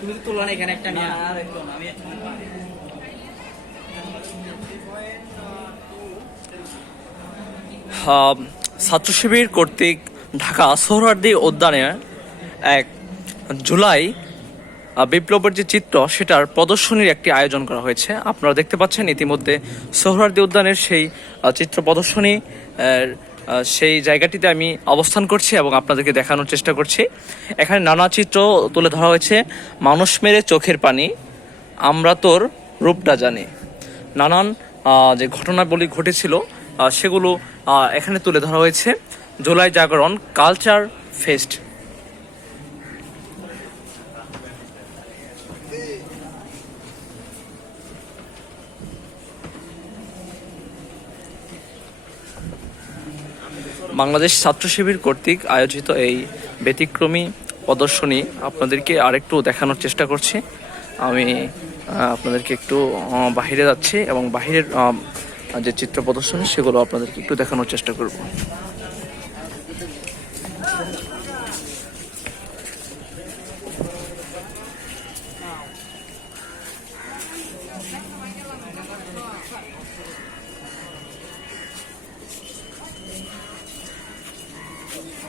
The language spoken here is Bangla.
তুমি তো তুলনা এখানে একটা নিয়ে। আর একটু আমি ছাত্র শিবির কর্তৃক ঢাকা সোহরার্দি উদ্যানে এক জুলাই বিপ্লবের যে চিত্র সেটার প্রদর্শনীর একটি আয়োজন করা হয়েছে। আপনারা দেখতে পাচ্ছেন ইতিমধ্যে সোহরার্দি উদ্যানের সেই চিত্র প্রদর্শনী সেই জায়গাটিতে আমি অবস্থান করছি এবং আপনাদেরকে দেখানোর চেষ্টা করছি। এখানে নানা চিত্র তুলে ধরা হয়েছে, মানুষ মেরে চোখের পানি, আমরা তোর রূপটা জানি। নানান যে ঘটনাবলী ঘটেছিল সেগুলো এখানে তুলে ধরা হয়েছে। জুলাই জাগরণ, কালচার ফেস্ট। বাংলাদেশ ছাত্র শিবির কর্তৃক আয়োজিত এই ব্যতিক্রমী প্রদর্শনী আপনাদেরকে আরেকটু দেখানোর চেষ্টা করছি। আমি আপনাদেরকে একটু বাহিরে যাচ্ছি এবং বাহিরের যে চিত্র প্রদর্শনী সেগুলো আপনাদেরকে একটু দেখানোর চেষ্টা করব।